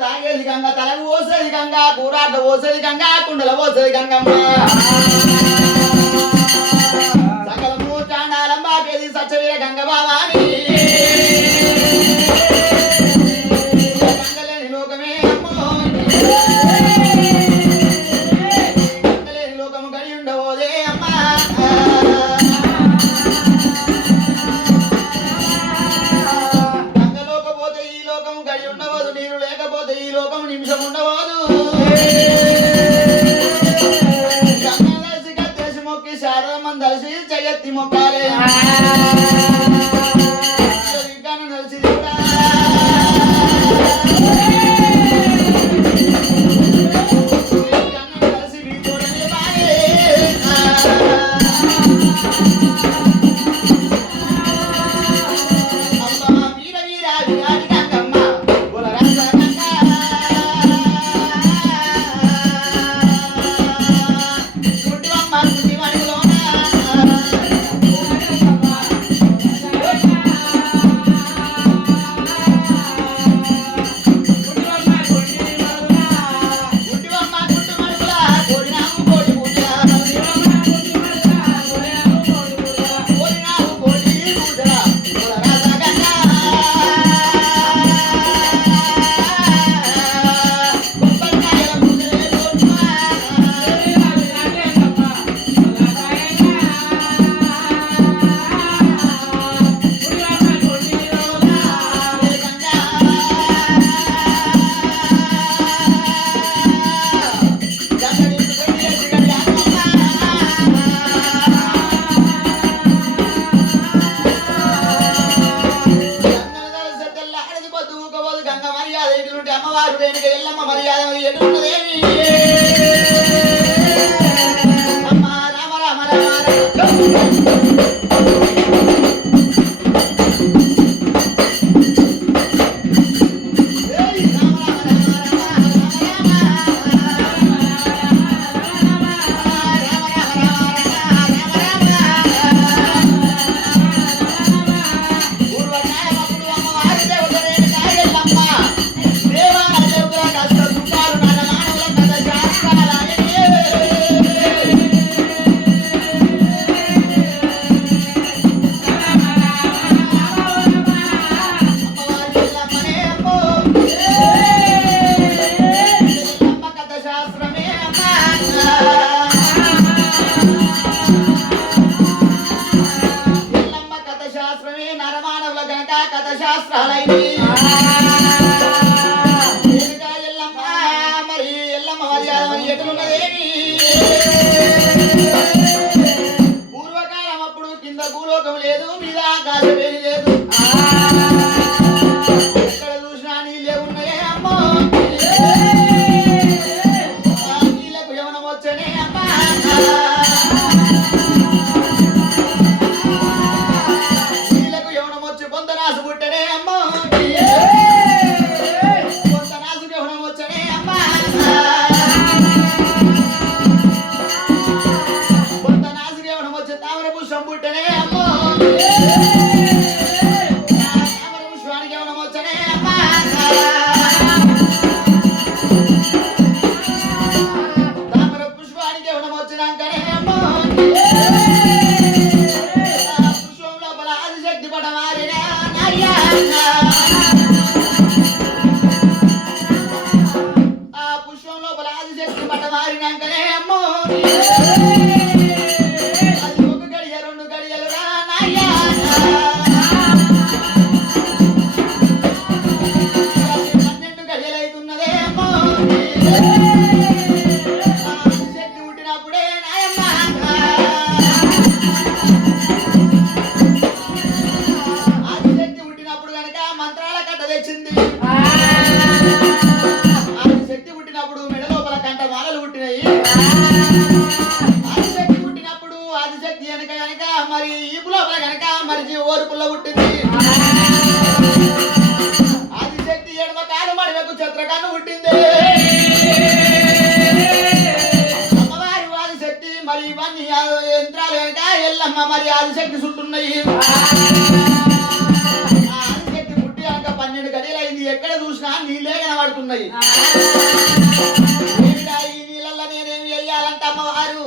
తాగేది గంగ తలకు పోసేది గంగ కూరాట పోసేది గంగ కుండల పోసేది గంగమ్మ సకలము చాండాలం బాపేది సచ్చవీర గంగ బావాని గంగలేని లోకమే అమ్మో గంగలేని లోకము గడి ఉండబోదే అమ్మా గంగలోకపోతే ఈ లోకము గడి ఉండబోదు నీరు లేకపోతే ఈ లోకము నిమిషం ఉండబోదు శారదమ్మని కలిసి జగత్తి మొక్కాలే కలిసి అమ్మవారు రేణుక ఎల్లమ్మ మర్యాద ఎదురున్నదేమి అమ్మ రామ రామ పూర్వకాలం అప్పుడు కింద భూలోకం లేదు మీద ఆకాశమే లేదు ఎక్కడ చూసినా నీళ్ళే ఉన్నాయే అమ్మో నీళ్ళకు యవనం వచ్చనే అమ్మా నీళ్ళకు యవనం వచ్చి పొంద రాసు పుట్టనే అమ్మో పొంద రాసుకు యవనం వచ్చనే అమ్మా పుట్టనే అమ్మో పుష్పానికి ఏమన్నా వచ్చనే అమ్మా తామర పుష్పానికి ఏమన్నా వచ్చినాకనే అమ్మో పుష్పం లోపల ఆదిశక్తి పడ మారినా ఆ పుష్పం లోపల ఆదిశక్తి పడ మారినాకనే అమ్మో మరి ఈ పులోపల కనుక మరి ఓర్పుల్లో పుట్టింది ఆదిశక్తి ఎడమ కాలు మడివకు ఛత్రకాన్ని పుట్టింది అమ్మవారి ఆదిశక్తి మరి ఇవన్నీ యంత్రాలు కనుక ఎల్లమ్మ మరి ఆదిశక్తి చుట్టున్నాయి ఆదిశక్తి పుట్టి కనుక 12 గడియలైంది ఎక్కడ చూసినా నీళ్ళే కనబడుతుంది ఉన్నాయి. ఈ నీళ్ళల్లో నేనేం చెయ్యాలంటే అమ్మవారు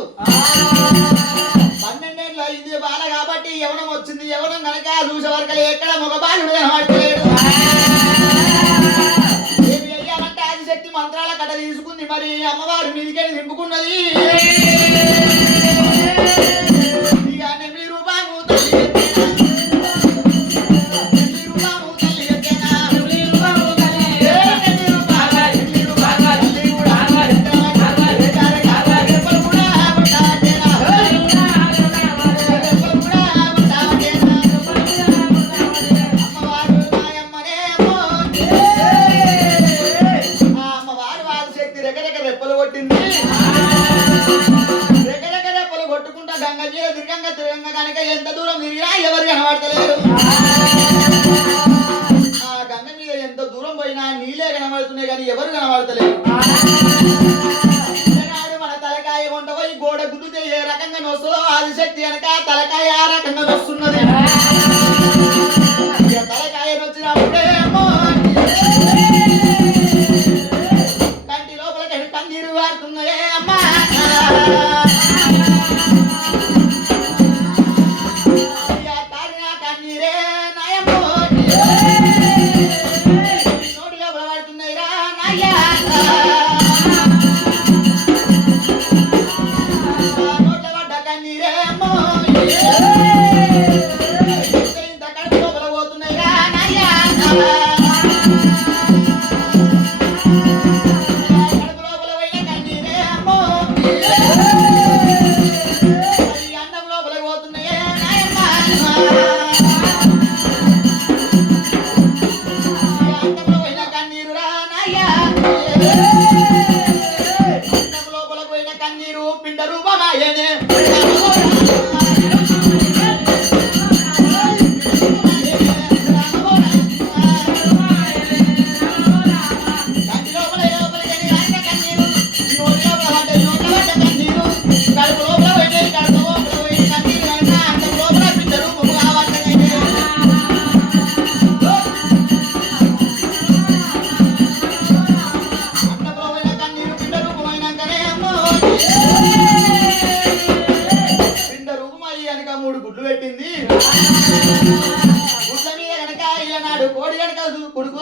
12 ఏళ్ళు అయింది బాల కాబట్టి యవనం వచ్చింది. యవనం కనుక చూసే వరకు ఎక్కడ మగ బాలుడు కనబడలేడు. ఏమి చెయ్యాలంటే ఆదిశక్తి మంత్రాల కట్ట తీసుకుంది. మరి అమ్మవారు మీదికెళ్ళి దింపుకున్నది. ఇక నెమ్మిలి రూపాము తల్లి ఎంత దూరం తిరిగినా ఎవరు కనబడతలేరు. ఆ గంగ మీద ఎంత దూరం పోయినా నీళ్ళే కనబడుతున్నాయి కానీ ఎవరు కనబడతలేరు. మన తలకాయ కొంట పోయి గోడ గుద్దితే ఏ రకంగా నొస్తుందో ఆదిశక్తి కనుక తలకాయ ఆ రకంగా నొస్తున్నది. తలకాయ నొచ్చినప్పుడే కంటి లోపల కన్నీరు వాడుతున్నాయే అమ్మా.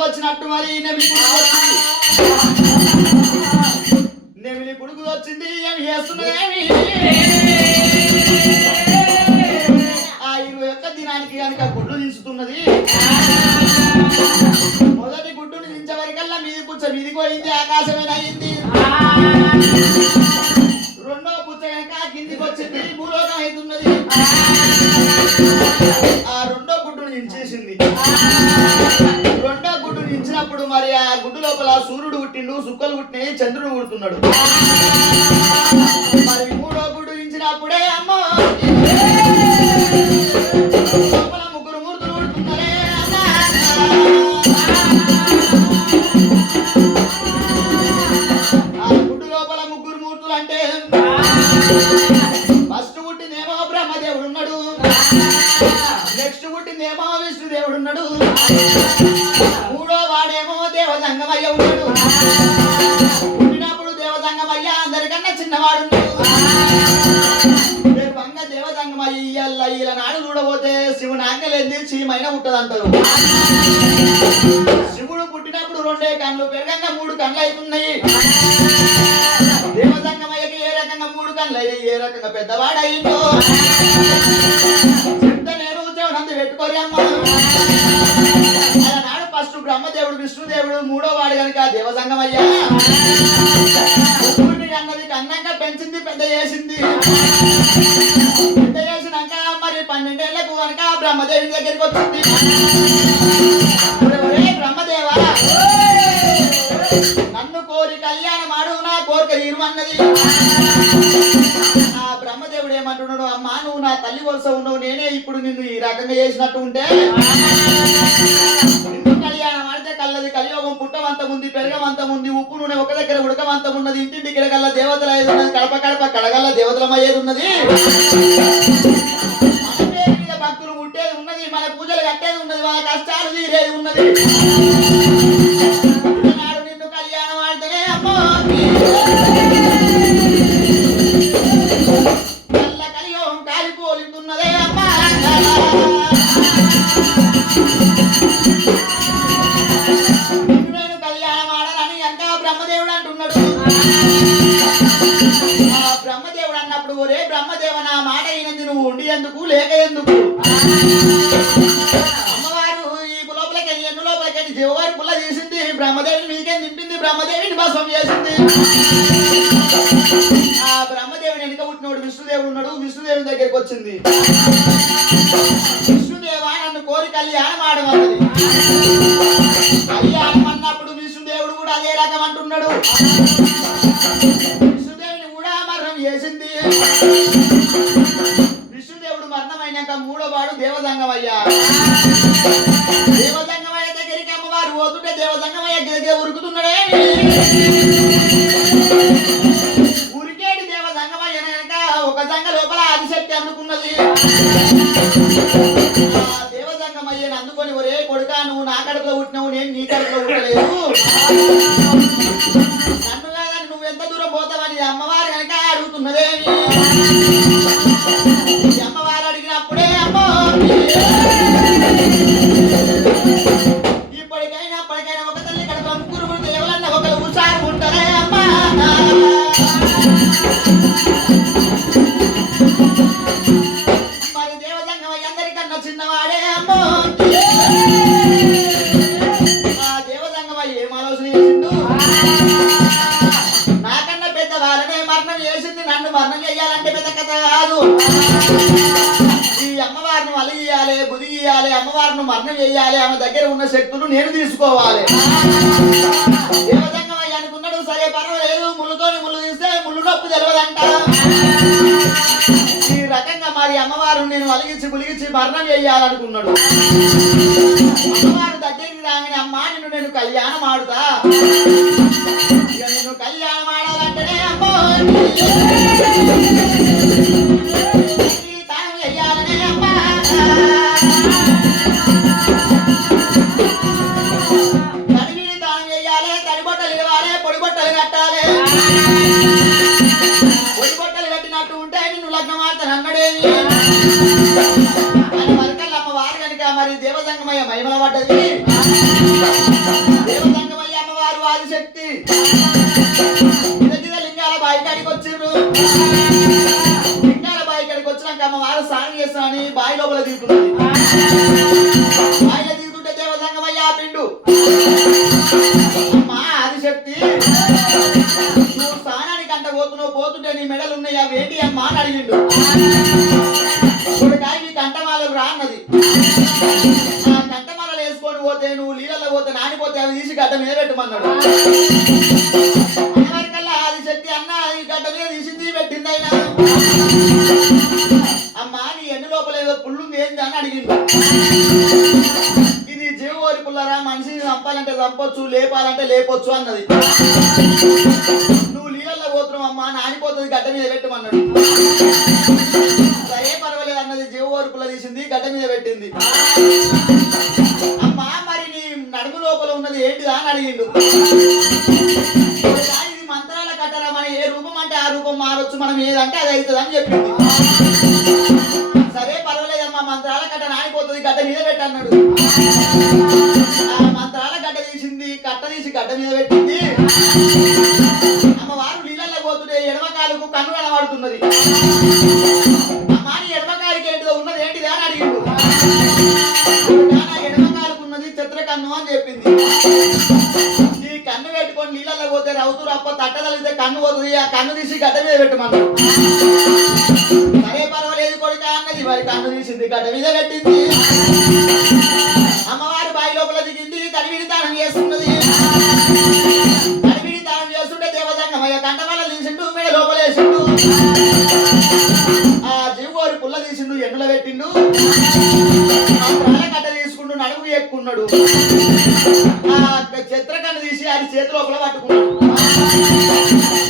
వచ్చినట్టు మరి నెమిలి పుడుకు వచ్చింది. ఏమి చేస్తున్నదేమి ఆ 21 దినానికి కనుక గుడ్లు దించుతున్నది. మొదటి గుడ్డును దించే వరకల్లా మీది పుచ్చ మీదికి పోయింది, ఆకాశమైన అయింది. రెండో పుచ్చ కనుక కిందికి వచ్చింది, భూలోకం అవుతున్నది. ఆ రెండో గుడ్డును దించేసింది. రెండో గుడ్డు దించినప్పుడు మరి ఆ గుడ్డు లోపల సూర్యుడు పుట్టిండు, సుక్కలు పుట్టినాయి, చంద్రుడు పుడుతున్నాడు. మరి మూడో గుడ్డు దించినప్పుడే అమ్మ లోపల ముగ్గురు మూర్తులు పుడుతున్నారే. ఆ గుడ్డు లోపల ముగ్గురు మూర్తులు అంటే ఫస్ట్ పుట్టిందేమో బ్రహ్మదేవుడు ఉన్నాడు, నెక్స్ట్ పుట్టిందేమో విష్ణుదేవుడు ఉన్నాడు, మూడో వాడేమో దేవజంగమయ్య ఉన్నాడు. పుట్టినప్పుడు దేవజంగమయ్య అందరికన్నా చిన్నవాడు వంగ దేవజంగమయ్య ఇలా నాడు చూడబోతే శివుని ఆజ్ఞలేంది చీమైన ఉంటదంటారు. శివుడు పుట్టినప్పుడు 2 కళ్ళు పెరగంగా 3 కళ్ళు అవుతున్నాయి. దేవజంగమయ్యకి ఏ రకంగా 3 కళ్ళు అయినాయి, ఏ రకంగా పెద్దవాడయ్యిందో చెప్తే నేను చెవునందు పెట్టుకోరి అమ్మ. నాడు ఫస్ట్ బ్రహ్మదేవుడు, విష్ణుదేవుడు, మూడో వాడు కనుక దేవజంగమయ్య అన్నది కన్నాక పెంచింది, పెద్ద చేసింది. పెద్ద చేసినాక మరి 12 ఏళ్లకు కనుక బ్రహ్మదేవుని దగ్గరికి వచ్చింది. బ్రహ్మదేవా నన్ను కోరి కళ్యాణం ఆడు, నా కోరిక తీరుమన్నది. ఆ బ్రహ్మదేవుడు ఏమంటున్నాడు, అమ్మా నువ్వు నా తల్లి వరుస ఉన్నావు, నేనే ఇప్పుడు నిన్ను ఈ రకంగా చేసినట్టు ఉంటే నిన్ను కళ్యాణం ఆడితే కళ్ళది కలియోగం పుట్టవంతం ఉంది, పెరగవంతం ఉంది, ఉప్పు నూనె ఒక దగ్గర ఉడకవంతం ఉన్నది, ఇంటింటి గిడగల్ల దేవతల ఏది ఉన్నది, కడప కడప కడగల్ల దేవతలమ్మ ఏది ఉన్నది, మన భక్తులు ముట్టేది ఉన్నది, మన పూజలు కట్టేది ఉన్నది, వాళ్ళ కష్టాలు తీరేది ఉన్నది. నిన్ను కళ్యాణం లేక ఎందుకు అమ్మవారు ఈ లోపలికి ఎన్ను లోపలికి జీవవారి పుల్ల తీసింది బ్రహ్మదేవిని మీకేం నింపింది బ్రహ్మదేవిని భస్మం చేసింది ఆ బ్రహ్మదేవుని వెనుక పుట్టినోడు విష్ణుదేవుడు ఉన్నాడు విష్ణుదేవుని దగ్గరికి వచ్చింది విష్ణుదేవా నన్ను కోరి కళ్యాణం ఆడమన్నది కళ్యాణం అన్నప్పుడు విష్ణుదేవుడు కూడా అదే రకం అంటున్నాడు విష్ణుదేవుని కూడా మరణం చేసింది విష్ణుదేవుడు మరణమైనాక మూడో వాడు దేవదంగమయ్య దేవదంగమయ్య దగ్గరికి అమ్మవారు పోతుంటే దేవదంగమయ్య దగ్గర ఉరుకుతున్నాడే ఉరికేటి దేవదంగమయ్య వెనక ఒక దంగ లోపల ఆదిశక్తి అందుకున్నది దేవదంగమయ్యని అందుకొని ఒరే కొడుకా నువ్వు నా కడుపులో పుట్టినావు నేను నీ కడుపులో పుట్టలేదు నన్ను కాదని నువ్వు ఎంత దూరం పోతావని అమ్మవారు కనుక అడుగుతున్నదేమి అమ్మవారు అడిగినప్పుడే అమ్మో ఇప్పటికైనా అప్పటికైనా ఒక తల్లి ఇక్కడ ముగ్గురు పుడితే ఎవరన్నా ఒకరు హుషారు ఉంటారే అమ్మా మరి దేవదంగమయ్య అందరికన్నా చిన్నవాడే అమ్మో ఆ దేవదంగమయ్య ఏం ఆలోచన చేసిండు నాకన్నా పెద్ద వాళ్ళనే మరణం చేసింది నన్ను మరణం చేయాలంటే పెద్ద కథ కాదు ఈ అమ్మవారిని వలి చేయాలి బుద్ధి చేయాలి అమ్మవారిని మరణం చేయాలి ఆమె దగ్గర ఉన్న శక్తులు నేను తీసుకోవాలి దేవదంగమయ్య అనుకున్నాడు సరే పర్వాలేదు ముళ్ళుతోని ముళ్ళు తీస్తే ముళ్ళు నొప్పి తెలియదంట ఈ రకంగా మరి అమ్మవారు నేను వలిగించి గులిగించి మరణం చేయాలనుకున్నాడు అమ్మవారు దగ్గరికి రాగానే అమ్మా నిన్ను నేను కళ్యాణం ఆడుతా ఇక నేను కళ్యాణం ఆడాలంటేనే అమ్మో తాను చెయ్యాలనే అమ్మా తడిగిడి తాను చెయ్యాలి తడి బొట్టలు ఇవ్వాలి పొడి బొట్టలు కట్టాలి పొడి బొట్టలు కట్టినట్టు ఉంటే నిన్ను లగ్నం ఆడతాను అన్నడేమి అని మరికల్ అమ్మవారు కనుక మరి దేవదంగమయ్య మహిమల పడ్డది దేవదంగమయ్య అమ్మవారు ఆదిశక్తి లింగాల బాయి కాడికి వచ్చిర్రు లింగాల బాయి కాడికి వచ్చినాక అమ్మవారు స్నానం చేస్తానని బావి లోపల దిగుతున్నది బాయిలో దిగుతుంటే దేవదంగమయ్య ఆపిండు అమ్మా ఆదిశక్తి నువ్వు స్నానానికి అంట పోతుంటే నీ మెడలు ఉన్నాయి అవి ఏంటి అమ్మా అని అడిగిండు ఈ కంటమాలకు రా అన్నది ఆ కంటమాలలు వేసుకొని పోతే నువ్వు నీళ్ళలో పోతే నానిపోతే అవి తీసి గడ్డ మీద పెట్టమన్నాడు అన్నవరకల్లా ఆదిశక్తి అన్న ఈ గడ్డ మీద తీసింది పెట్టింది అయినా అమ్మా నీ ఎన్ని లోపల ఏదో పుల్లుంది ఏంది అని అడిగిండు ఇది జీవోరి పుల్లరా మనిషిని చంపాలంటే చంపొచ్చు లేపాలంటే లేపొచ్చు అన్నది నువ్వు నీళ్ళల్లో పోతున్నావు అమ్మా నానిపోతుంది గడ్డ మీద పెట్టమన్నాడు సరే పర్వాలేదు అన్నది జీవోరి పుల్ల తీసింది గడ్డ మీద పెట్టింది అమ్మా మరి నీ నడుము లోపల ఉన్నది ఏంటిదా అని అడిగిండు ఇది మంత్రాల కట్టరా మన ఏ రూపం అంటే ఆ రూపం మారొచ్చు మనం ఏదంటే అది అవుతుంది అని చెప్పింది సరే పర్వాలేదమ్మా మంత్రాల కట్ట నానిపోతుంది గడ్డ మీద పెట్టన్నాడు ఆ మంత్రాల గడ్డ తీసింది కట్ట తీసి గడ్డ మీద పెట్టింది అమ్మవారు నీళ్ళల్లో పోతుంటే ఎడమకాలకు కన్ను కనబడుతున్నది అమ్మా నీ ఎడమకాలికి ఏంటిదో ఉన్నది ఏంటిదా అని అడిగిండు ఎడమకాలకు ఉన్నది చిత్రకన్ను అని చెప్పింది ఈ కన్ను పెట్టుకొని నీళ్ళల్లో పోతే రౌతు రప్ప తట్టదలితే కన్ను పోతుంది ఆ కన్ను తీసి గడ్డ మీద పెట్టమన్నాడు సరే పర్వాలేదు కొడుక అన్నది మరి కన్ను తీసింది గడ్డ మీద పెట్టింది అమ్మవారి బావి లోపల దిగింది తడివిడి దానం చేస్తున్నది తడివిడి దానం చేస్తుంటే దేవదంగమయ్య కంటమాల తీసిండు మెడ లోపల వేసిండు ఆ జీవోరి పుల్ల తీసిండు ఎండలో పెట్టిండు ఆ ప్రాణ కట్ట తీసుకుంటూ నడుము ఎక్కున్నాడు ఆ చిత్రకన్ను తీసి అది చేతి లోపల పట్టుకున్నాడు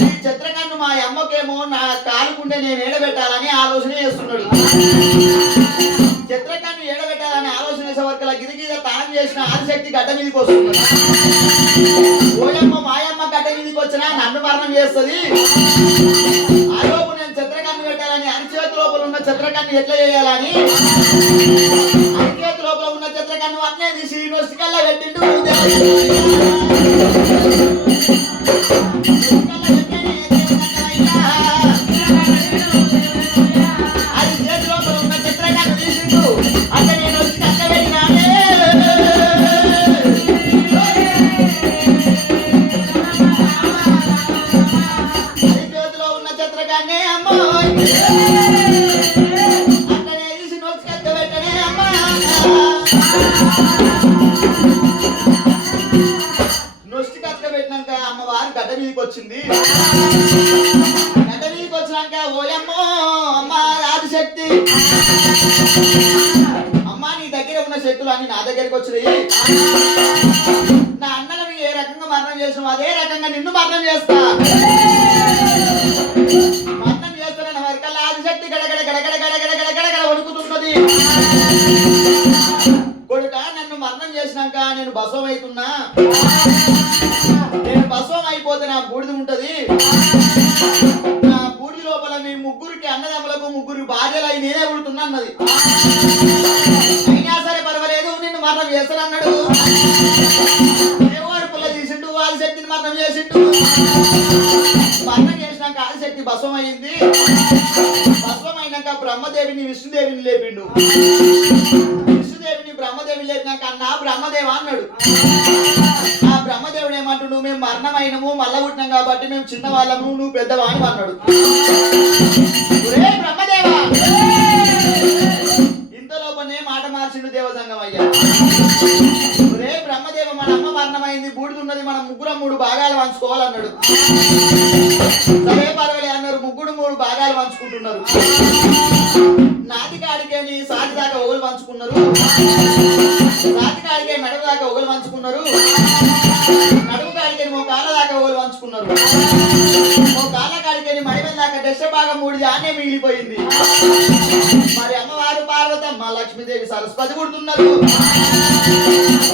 ఈ చిత్రకన్ను మా అమ్మకేమో నా కాలుకుంటే నేను ఏడబెట్టాలని ఆలోచన చేస్తున్నాడు చిత్రకన్ను ఏడబెట్టాలని ఆలోచన చేసే వరకు గిరిగిద తానం చేసిన ఆదిశక్తి గడ్డ మీదకి వస్తున్నాడు ఓయమ్మ మాయమ్మ గడ్డ మీదకి వచ్చినా నన్ను మరణం చేస్తుంది ఆ లోపు నేను చిత్రకన్ను పెట్టాలని అరిచేతి లోపల ఉన్న చిత్రకన్ను ఎట్లా చేయాలని అరిచేతి లోపల ఉన్న చిత్రకన్ను అట్నే తీసి యూనివర్సిటీకల్లా పెట్టిండు అది చేతి లోపల ఉన్న చిత్రకన్ను నొష్టి కథ పెట్టినాక అమ్మవారు గడ్డ మీదకి వచ్చింది. గడ్డ మీదకి వచ్చినాక ఓయమ్మో అమ్మ ఆదిశక్తి అమ్మ నీ దగ్గర ఉన్న శక్తులు అన్ని నా దగ్గరికి వచ్చినాయి. నా అన్నలను ఏ రకంగా మరణం చేసినావు అదే రకంగా నిన్ను మరణం చేస్తా. మరణం చేస్తున్న వరకల్లా ఆదిశక్తి గడగడ గడగడ గడగడ గడగడ వణుకుతున్నది. కొడుక నన్ను మరణం చేసినాక నేను బసవం అవుతున్నా. నేను బసవం అయిపోతే నా బూడిద ఉంటది. నా బూడిద లోపల మీ ముగ్గురికి అన్నదమ్ములకు ముగ్గురు భార్యలు అయి నేనే పుడుతున్నా అన్నది. అయినా సరే పర్వాలేదు నిన్ను మరణం చేస్తానన్నాడు. దేవుడు పుల్ల తీసిండు ఆదిశక్తిని మరణం చేసిండు. మరణం చేసినాక ఆదిశక్తి భస్వం అయింది. భస్వం అయినాక బ్రహ్మదేవిని విష్ణుదేవిని లేపిండు. విష్ణుదేవిని బ్రహ్మదేవిని లేపినాక అన్నా బ్రహ్మదేవ అన్నాడు. ఆ బ్రహ్మదేవుడు ఏమంటుడు మేము మరణమైనము మళ్ళా పుట్టినాం కాబట్టి మేము చిన్నవాళ్ళము నువ్వు పెద్దవాణి అన్నాడు. బ్రహ్మదేవా ఇంతలోపనే మాట మార్చిండు దేవసంగం అయ్యా. రే బ్రహ్మదేవ మన అమ్మ మరణమైంది బూడిదున్నది మనం ముగ్గురం 3 భాగాలు పంచుకోవాలన్నాడు. సరే పర్వాలే అన్నారు. ముగ్గురు 3 భాగాలు పంచుకుంటున్నారు. నాటి కాడికేని సాటి దాకా ఒకరు పంచుకున్నారు. సాటి కాడికే నడుము దాకా ఒకరు పంచుకున్నారు. నడుము కాడికేని ఓ కాళ్ళ దాకా ఒకరు పంచుకున్నారు. ఓ కాళ్ళ కాడికేని మడిమెల దాకా దశ భాగం 3 ఆనే మిగిలిపోయింది. మరి అమ్మవారు పార్వతమ్మ లక్ష్మీదేవి సరస్వతి పుడుతున్నారు.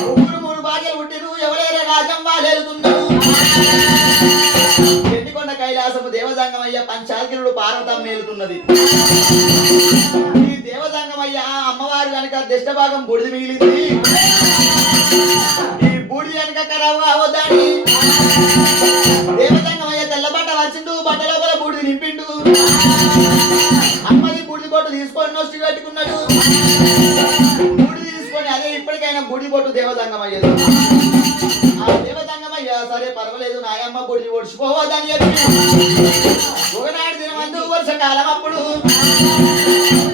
ముగ్గురు 3 భాగ్యాలు పుట్టిరు. ఎవరైనా రాజం వాళ్ళేలుతున్నారు. ఎండికొండ కైలాసము దేవసంగమయ్య పంచాగ్రుడు పార్వతమ్మ ఏలుతున్నది. ఈ దేవసంగమయ్య అమ్మవారు కనుక దశ భాగం బూడిద మిగిలింది. ఈ బూడిద కనుక ఖరాబు అవద్దని దేవసంగమయ్య తెల్లబట్ట వచ్చిండు. బట్ట లోపల బూడిద నింపిండు. అమ్మది బూడిద బొట్టు తీసుకొని నొష్టి పెట్టుకున్నాడు. బూడిద తీసుకొని అదే ఇప్పటికైనా బూడిద బొట్టు దేవసంగమయ్యది. ఆ దేవసంగమయ్య సరే పర్వాలేదు నాయమ్మ బూడిద ఒడిచిపోవద్దని చెప్పి ఒకనాడు దినమందు వర్షకాలం అప్పుడు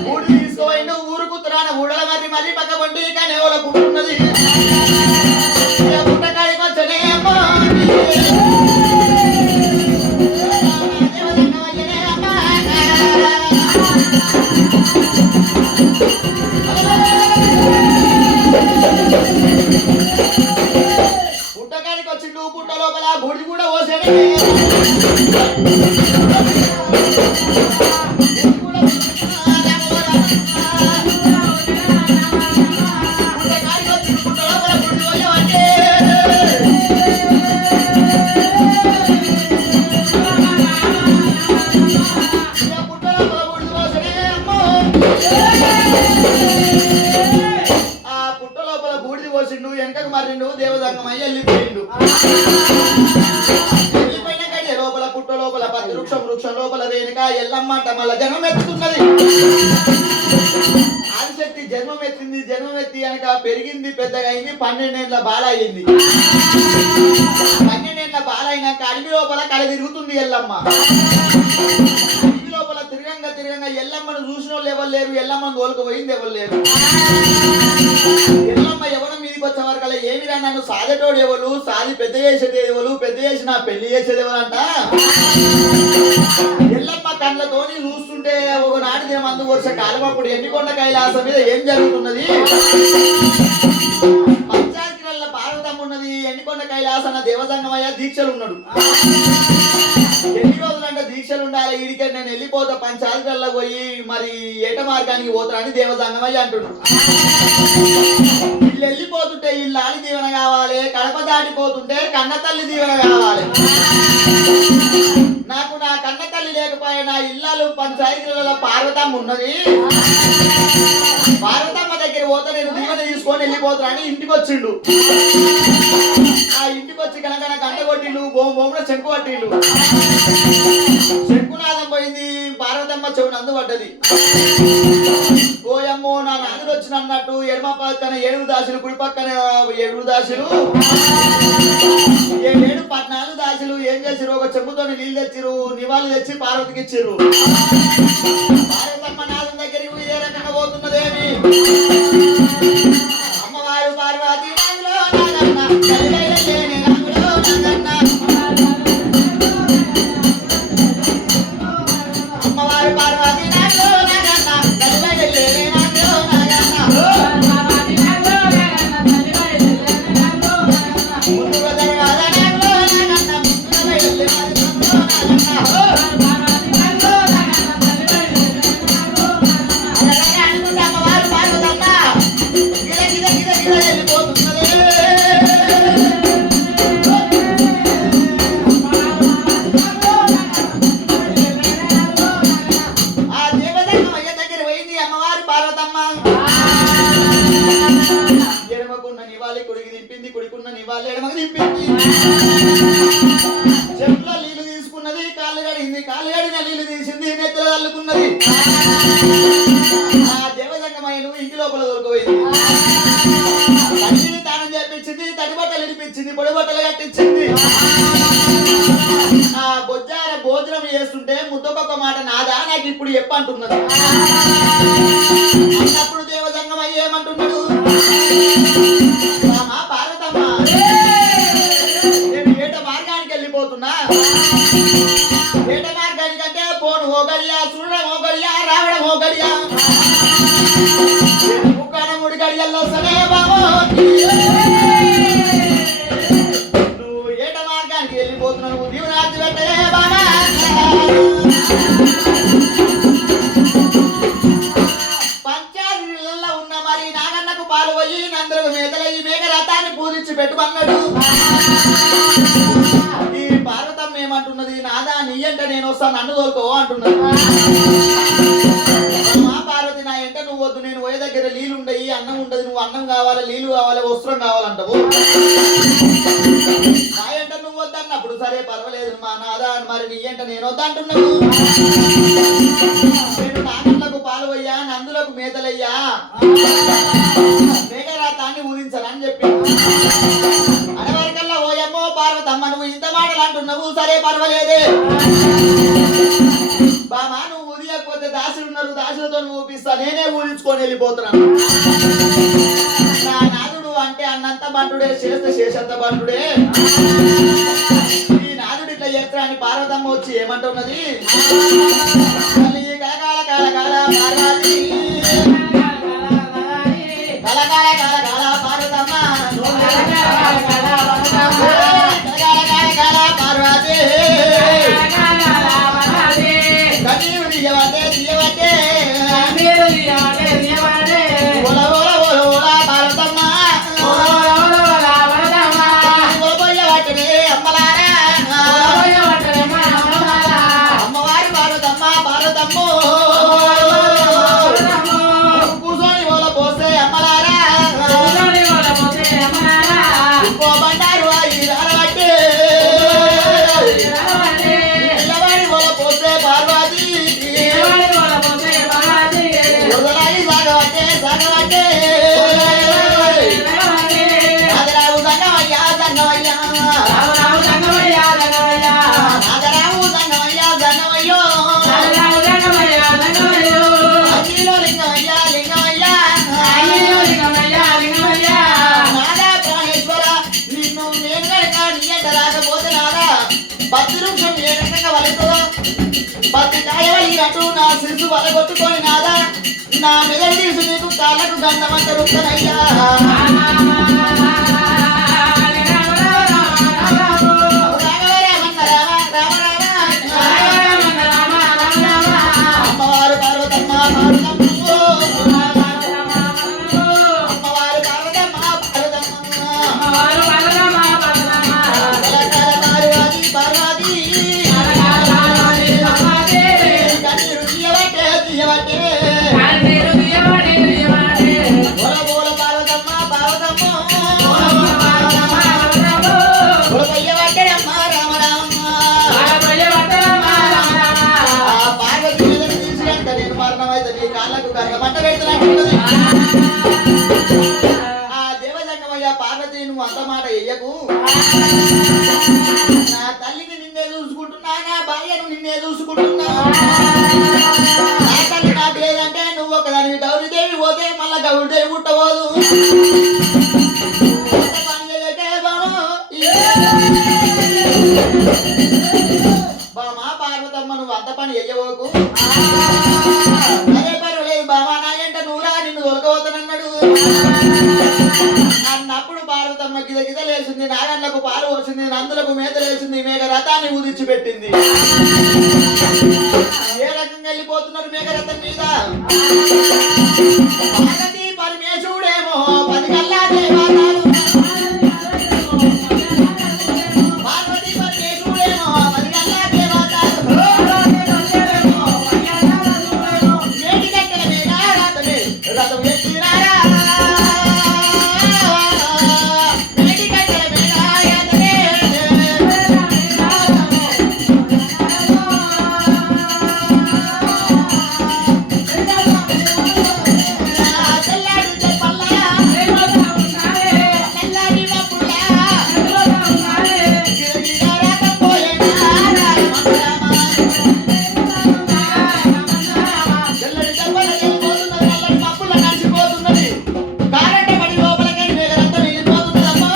బూడిద తీసుకోపోయిండు. ఊరు కుతురాన ఊడల మరి పక్క పండి కానీ ఎవరు పుట్టున్నది. పుట్టకాడికి వచ్చనే అమ్మ పుట్టకాడికి వచ్చిండు. పుట్ట లోపల బూడిద కూడా పోసేనే వెనకకు మరిండు. దేవసంగమయ్య వెళ్ళిపోయిండు. వెళ్ళిపోయిన కడియ లోపల పుట్ట లోపల పత్తి వృక్షం లోపల రేణుక ఎల్లమ్మంట మళ్ళా జన్మం ఎత్తుతున్నది. ఆదిశక్తి జన్మం ఎత్తింది. జన్మం ఎత్తి కనుక పెరిగింది, పెద్దగా అయింది. 12 ఏళ్ళ బాల అయింది. 12 ఏళ్ళ బాల అయినాక అడవి లోపల కళ తిరుగుతుంది ఎల్లమ్మ. అడవి లోపల తిరగంగా ఎల్లమ్మను చూసిన వాళ్ళు ఎవరు లేరు. ఎల్లమ్మను తోలుకుపోయింది ఎవరు లేరు. ఎల్లమ్మ ఎవరు మీదికి వచ్చే వరకు ఏమిరా నన్ను సాధేటోడు ఎవరు, సాది పెద్ద చేసేది ఎవరు, పెద్ద చేసి నా పెళ్లి చేసేది ఎవరంట. ఎల్లమ్మ కళ్ళతోని చూస్తుంటే ఒకనాటి దినమందు వర్ష కాలం అప్పుడు ఎండికొండ కైలాసం మీద ఏం జరుగుతున్నది. పంచాయతీల పార్వతమ్మ ఉన్నది. ఎండికొండ కైలాసన దేవసంగమయ్య దీక్షలు ఉన్నాడు. ఎన్ని రోజులంటే దీక్షలు ఉండాలి. ఈడికే నేను వెళ్ళిపోతా పంచాయతీలలో పోయి మరి ఏట మార్గానికి పోతానని దేవసంగమయ్య అంటున్నాడు. వీళ్ళు వెళ్ళిపోతుంటే ఇల్లాలి దీవెన కావాలి. కడప దాటిపోతుంటే కన్న తల్లి దీవెన కావాలి. నాకు నా కన్న తల్లి లేకపోయినా నా ఇల్లాలు పంచాయతీలలో పార్వతమ్మ ఉన్నది. పార్వతమ్మ దగ్గర పోతే నేను దీవెన తీసుకొని వెళ్ళిపోతానని ఇంటికి వచ్చిండు. ఆ ఇంటికి వచ్చి కనుక గంట కొట్టిండు. బొమ్మలో చెంకు పట్టిండు. చెంకునాదం పోయింది. పార్వతమ్మ చెవుని అందుపడ్డది. ఓయమ్మో నా నాదుడు వచ్చిన అన్నట్టు ఎడమ పక్కన 7 దాసులు, కుడి పక్కన 7 దాసులు, 7 14 దాసులు ఏం చేసిరు? ఒక చెంబుతో నీళ్ళు తెచ్చిరు. నివాళులు తెచ్చి పార్వతికి ఇచ్చిర్రు. పార్వతమ్మ నాదం దగ్గరికి ఇదే రకంగా పోతున్నదేమి. అమ్మవారు పార్వతి అమ్మవారు పార్వతి నాగో నాగన్న కలివెళ్ళేనే నాగో నాగన్న ముందుగా జరగాల నాగో నాగన్న ముందుగా వెళ్ళే నాగో నాగన్న అమ్మవారు పార్వతమ్మ గిర గిర గిర గిర వెళ్ళిపోతున్నదే కుడికున్న నివాళి ఎడమకు దింపింది చెప్పులో నీళ్లు తీసుకున్నది కాళ్ళు గడింది కాళ్ళు గడిన నీళ్లు తీసింది నెత్తిలో తల్లుకున్నది ఆ దేవజంగమయ్యను ఇంటి లోపల దొరకపోయింది తల్లిని తానం చేపించింది తడి బట్టలు ఇడిపించింది పొడి బట్టలు కట్టించింది ఆ బొజ్జార భోజనం చేస్తుంటే ముద్దకొక్క మాట నాదా నాకు ఇప్పుడు చెప్పంటున్నది అన్నప్పుడు దేవజంగమయ్య ఏమంటున్నాడు నేను ఏట మార్గానికి వెళ్ళిపోతున్నా ఏట మార్గానికి అంటే పోను ఓ గడియా చూడడం ఓ గడియా రావడం ఓ గడియా ముక్కడం 3 గడియల్లో సరే బాబు నువ్వు ఏట మార్గానికి వెళ్ళిపోతున్నావు నువ్వు దీవనార్థి పెట్టలే బాబా పంచాయతీలలో ఉన్న మరి నాగన్నకు పాలు పోయి నందరకు మేతలయ్యి మేఘరథాన్ని పూజించి పెట్టుకున్నాడు ఈ పార్వతమ్మ ఏమంటున్నది నాదా నీ ఎంట నేను వస్తాను నన్ను తోలుకో అంటున్నది మా పార్వతి నా ఎంట నువ్వు వద్దు నేను పోయే దగ్గర నీళ్ళు ఉండయి అన్నం ఉండదు నువ్వు అన్నం కావాలి నీళ్లు కావాలి వస్త్రం కావాలంటావు నా ఎంట నువ్వు వద్దు అన్నప్పుడు సరే పర్వాలేదు మా నాదా మరి నీ ఎంట నేను వద్దంటున్నావు నేను నాగన్నకు పాలు పోయ్యా నందులకు మేతలయ్యా మేఘరాతాన్ని ఊరించాలని చెప్పి అనవరకల్లా ఓయమ్మో పార్వతమ్మ నువ్వు ఇంత మాటలు అంటున్నావు సరే పర్వాలేదే బామా నువ్వు ఊరియకపోతే దాసులు ఉన్నారు దాసులతో నువ్వు ఊపిస్తా నేనే ఊరించుకొని వెళ్ళిపోతున్నాను నా నాదుడు అంటే అన్నంత బంటుడే చేస్తే శేషంత బంటుడే ఈ నాదుడు ఇట్లా చేస్తా అని పార్వతమ్మ వచ్చి ఏమంటున్నది కాల కాల కాల పార్వతి కాల కాల కాల కాల పార్వతమ్మ పార్వతి కన్నీరు తీయవటే తీయవటే ఓల ఓల ఓల ఓల పార్వతమ్మ పోయవటనే అమ్మలారా అమ్మవారి పార్వతమ్మ పార్వతమ్మ కూసోని ఓల పోస్తే అమ్మలారా బండారు అయ్యి రాలబట్టే పిల్లవాడి ఓల పోస్తే పార్వతి వదలాయి సాగబట్టే సాగబట్టే నాగరావు సంగమయ్యా సంగమయ్యా నాగరావు సంగమయ్యో అఖిలో లింగమయ్యా లింగమయ్యా నాదా ప్రాణేశ్వర నిన్ను నేను కనుక నీ ఎంట రాకపోతే నాదా 10 నిమిషం ఏ రకంగా వలుతుందో 10 కాయ వలిగినట్టు నా శిశు వలగొట్టుకొని నాదా నా మెదడు తీసి నీకు కాళ్ళకు గంధమంత రుక్కనయ్యా అమ్మవారు పార్వతమ్మ అమ్మవారు పార్వతమ్మ పార్వతి కన్నీరు తీయవట్టే తీయవట్టే బోల బోల పార్వతమ్మ పార్వతమ్మ బోల పయ్యవట్టే అమ్మ రామ రామమ్మ ఆ పార్వతి మీద తీసుకంట నేను మరణమైతే నీ కాళ్ళకు గంగమంట పెడుతున్నట్టున్నది ఆ దేవజంగమయ్య పార్వతి నువ్వు అంత మాట వెయ్యకు నా తల్లిని నిన్నే చూసుకుంటున్నా నా భార్యను నిన్నే చూసుకుంటున్నా నా తల్లి నాకు లేదంటే నువ్వు ఒకదానికి గౌరీదేవి పోతే మళ్ళా గౌరీదేవి పుట్టబోదు పని చేయకే గిద గిదలేసింది, నాగన్లకు పాలు వచ్చింది, నందులకు మేతలేసింది, మేఘ రథాన్ని ఉదిచ్చి పెట్టింది. ఏ రకంగా వెళ్ళిపోతున్నారు మేఘ రథం మీద? పార్వతీ పరమేశుడేమో 10 కల్లా దేవతాలు, పార్వతీ పరమేశుడేమో 10 కల్లా దేవతాలు, మేటి గంటల మీద రథమే రథం ఎక్కినారా, మేటి గంటల మీద రథమే. తెల్లాడితే పల్లె తెల్లాడి వప్పుడా గిరగిరాక పోయేనా రామ తెల్లడి దెబ్బల వెళ్ళిపోతున్నది, నల్లడి మబ్బుల నడిచిపోతున్నది, కారెంట పడి లోపలికి మేఘరంతా వెళ్ళిపోతున్నదమ్మా.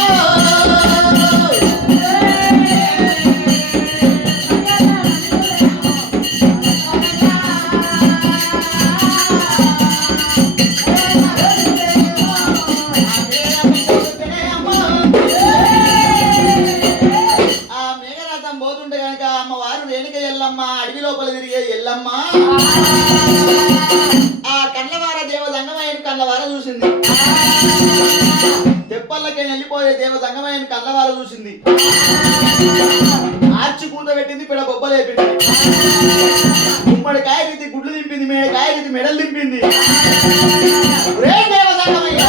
ఆ మేఘరథం పోతుంటే గనక అమ్మవారు రేణుక ఎల్లమ్మ అడవి లోపల తిరిగే ఎల్లమ్మ ఆ కళ్ళవార దేవ సంగమయ్యని కళ్ళవార చూసింది, తెప్పల్లకి వెళ్ళిపోయే దేవ సంగమయ్యని కళ్ళవార చూసింది, ఆర్చి కూత పెట్టింది, పిడ బొబ్బలేపింది, గుమ్మడికాయ రీతి గుడ్లు దింపింది, మేడకాయ రీతి మెడలు దింపింది. రే దేవ సంగమయ్య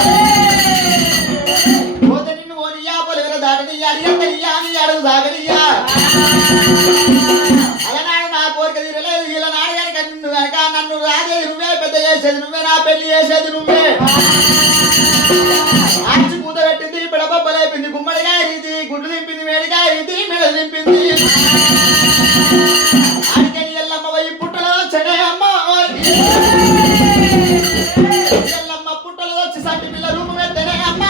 పోతే నిన్ను ఓనియా పొలిగర దాటనియ్యా అడిగనియ్యా అని అడుగు సాగనియ్యా. అలనాడు నా కోరిక తీరలేదు, ఇలా నాడు కనుక నిన్ను కనుక నన్ను రాజేది నువ్వే, పెద్ద చేసేది నువ్వే, నా పెళ్లి చేసేది నువ్వే. ఆర్చి కూత పెట్టింది, పిడబొబ్బలేపింది, గుమ్మడికాయ రీతి గుడ్లు దింపింది, మేడికాయ రీతి మెడలు దింపింది. ఆడికని ఎల్లమ్మ పోయి పుట్టలో వచ్చనే అమ్మ, ఎల్లమ్మ పుట్టలో వచ్చి సంటి పిల్ల రూపం ఎత్తనే అమ్మ.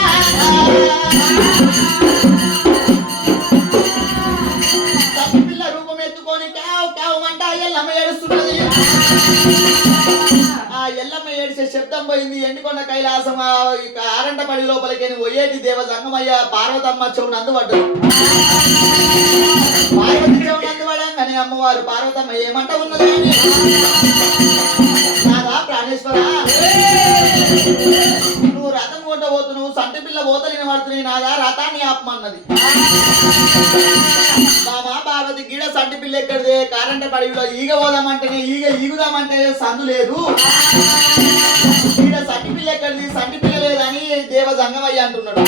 సంటి పిల్ల రూపం ఎత్తుకొని కావు కావు అంట ఎల్లమ్మ ఏడుస్తున్నది. ఆ ఎల్లమ్మ ఏడిసే శబ్దం పోయింది, ఎండికొండ కైలాసం ఇక ఆరంట పడి లోపలికి పోయేటి దేవ సంగమయ్య పార్వతమ్మ చెవును అందుబడ్డది. పార్వతి చెవును అందుబడంగానే అమ్మవారు పార్వతమ్మ ఏమంట ఉన్నది కానీ నాదా ప్రాణేశ్వర, నువ్వు రథం కొట్ట పోతున్నావు, సంటి పిల్ల పోతలిన పడుతున్నాయి, నాదా రథాన్ని ఆపమన్నది. మామ పార్వతి గీడ సంటి పిల్ల ఎక్కడిదే, కారంట పడిలో ఈగ పోదామంటేనే ఈగ ఈగుదామంటే సందు లేదు, ఈడ సంటి పిల్ల ఎక్కడిది, సంటి పిల్ల లేదని దేవ సంగమయ్య అంటున్నాడు.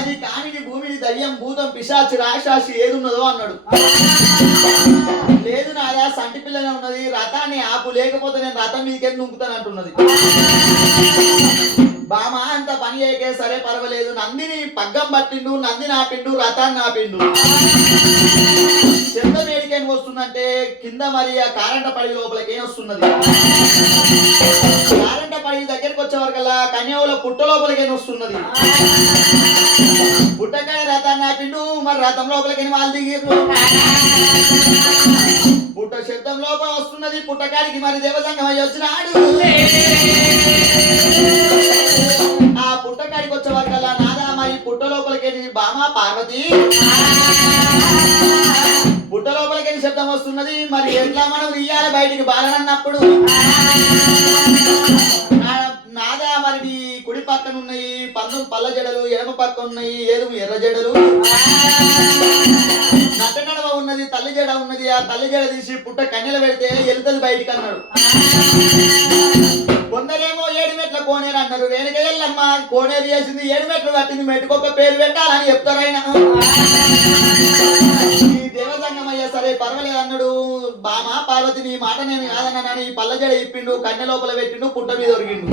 అది కామిడి భూమిని దయ్యం భూతం పిశాచి రాక్షసి ఏది ఉన్నదో అన్నాడు. లేదు నాదా సంటి పిల్లనే ఉన్నది, రథాన్ని ఆపు, లేకపోతే నేను రథం మీకేం దుంకుతాను అంటున్నది. బామ అంత పని చేయకే, సరే పర్వాలేదు, నందిని పగ్గం పట్టిండు, నందిని ఆపిండు, రథాన్ని ఆపిండు. శబ్దం ఏడికేం వస్తుందంటే కింద మరి ఆ కారంట పడి లోపలికి ఏం వస్తున్నది. కారంట పడి దగ్గరికి వచ్చేవరకల్లా కన్యావుల పుట్ట లోపలికి వస్తున్నది. పుట్టకాయ రథాన్ని ఆపిండు, మరి రథం లోపలికి వాళ్ళు దిగిర్రు. పుట్ట శబ్దం లోపల వస్తున్నది, పుట్టకాడికి మరి దేవసంగమయ్య వచ్చినాడు. ఆ పుట్టకాడికి వచ్చే వరకల్లా నాదా మరి పుట్ట లోపలికి బామా పార్వతి పుట్ట లోపలికి శబ్దం వస్తున్నది, మరి ఎట్లా మనం ఇయ్యాలి బయటికి బాలనన్నప్పుడు నాదా మరి నీ కుడి పక్కన ఉన్నాయి పల్ల జడలు, ఎడమ పక్కన ఉన్నాయి ఏదో ఎర్ర జడలు, నట్ట నడవ ఉన్నది తల్లి జడ ఉన్నది, ఆ తల్లి జడ తీసి పుట్ట కన్నెలు పెడితే వెళ్తుంది బయటికి అన్నాడు. కొందరేమో 7 మెట్ల కోనేరు అన్నారు, వెనక ఎల్లమ్మ కోనేరు చేసింది, 7 మెట్లు కట్టింది, మెట్టుకొక పేరు పెట్టాలని చెప్తారు ఆయన. ఈ దేవసంగమయ్య సరే పర్వాలేదు అన్నాడు. బామ పార్వతి నీ మాట నేను కాదన్నానని ఈ పల్ల జడ ఇప్పిండు, కన్నె లోపల పెట్టిండు, పుట్ట మీద ఒరిగిండు.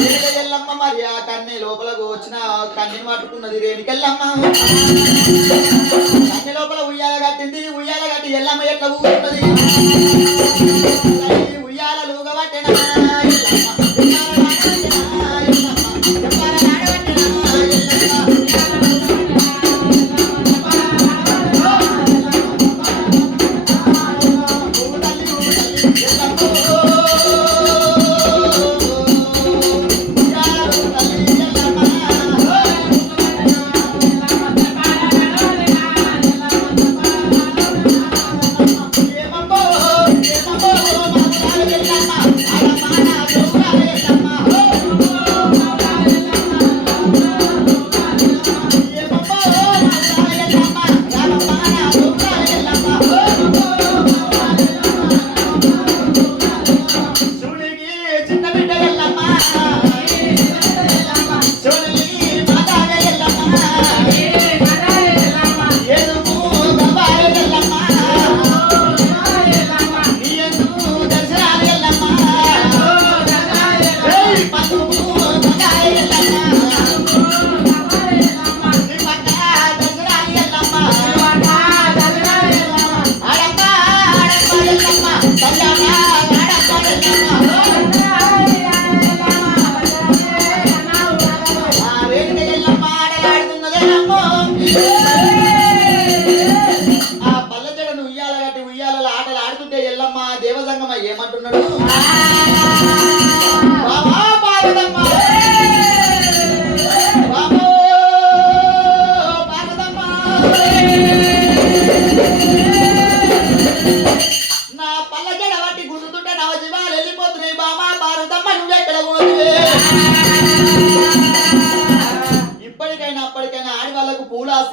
రేణుకెళ్ళమ్మ మరి ఆ కన్నె లోపలకు వచ్చిన కన్నెని పట్టుకున్నది రేణుకెళ్ళమ్మ. కన్నె లోపల ఉయ్యాల కట్టింది, ఉయ్యాల కట్టి ఎల్లమ్మ ఎట్లా ఊగుతున్నది, ఉయ్యాలలు ఊగబట్టెనా ఎల్లమ్మ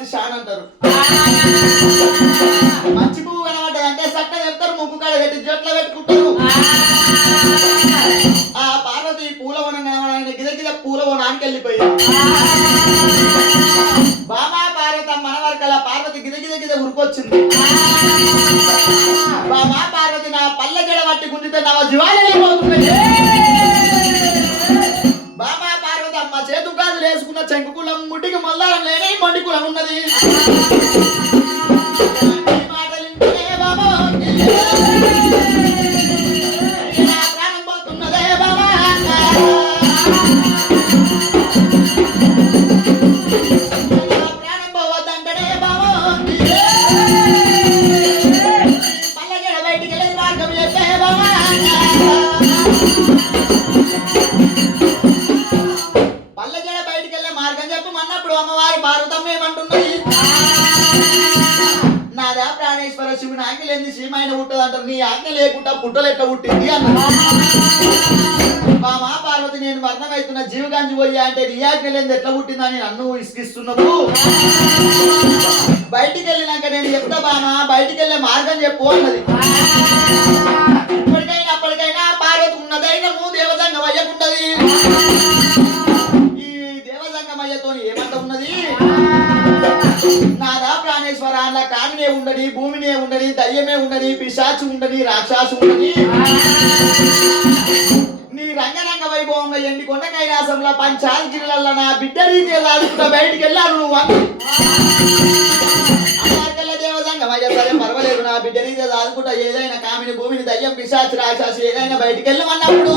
బస్తి షాన్ అంటారు. మంచి పువ్వు కనబడ్డది అంటే సట్ట చెప్తారు, ముక్కు కాడ పెట్టి జట్లో పెట్టుకుంటారు. ఆ పార్వతి పూలవనం కనబడాలని గిద పూలవనానికి వెళ్ళిపోయింది. బామా పార్వతి మన వరకల పార్వతి గిద ఉరికొచ్చింది. బామా పార్వతి నా పల్లె జడ పట్టి గుంజితే నా జీవాలు వెళ్ళిపోతున్నాయి. బామా పార్వతి అమ్మ చేతు గాజులు వేసుకున్న చెంకు కులం ముట్టికి మొల్లారం లేని మొండి కులం ఉన్నది. మాటలింటే బాబా ప్రాణం పోతున్నదే బాబా. ప్రాణం పోవద్దంటే బాబా పల్లె బయటికి వెళ్ళేది మార్గం చెప్పే బాబా. పల్లెజడ బయటికి వెళ్ళే మార్గం చెప్పమన్నప్పుడు అమ్మవారి భారతమ్మ ఏమంటున్నది? నాదా ప్రాణేశ్వర శివుని ఆజ్ఞ లేని శ్రీమైన పుట్టదు అంటారు. నీ ఆజ్ఞ లేకుండా పుట్టలు ఎట్లా పుట్టింది అన్నది. మా మా పార్వతి నేను వర్ణమవుతున్న జీవగాంజి పోయా అంటే నీ ఆజ్ఞ లేని ఎట్లా పుట్టిందని నన్ను ఇసుకిస్తున్నావు. బయటికి వెళ్ళినాక నేను చెప్తా బామా, బయటికి వెళ్ళే మార్గం చెప్పు అన్నది. ఇప్పటికైనా అప్పటికైనా పార్వతి ఉన్నదైనము దేవతంగం అయ్యకుంటది. ఏమంట ఉన్నది? నాదా ప్రాణేశ్వర అలా కామినే ఉండని, భూమినే ఉండని, దయ్యమే ఉండని, పిశాచి ఉండని, రాక్షసు ఉండని, నీ రంగరంగ వైభవంగా ఎండి కొండ కైలాసంలో పంచాది జిల్లాల్లో నా బిడ్డ రీతి దాచుకుంటా బయటికి వెళ్ళాను నువ్వు అమ్మవారికల్లా దేవతంగం అయ్యా సరే పర్వాలేదు, నా బిడ్డ రీతి దాచుకుంటా ఏదైనా కామిని, భూమిని, దయ్యం, పిశాచి, రాక్షసు ఏదైనా బయటికి వెళ్ళమన్నప్పుడు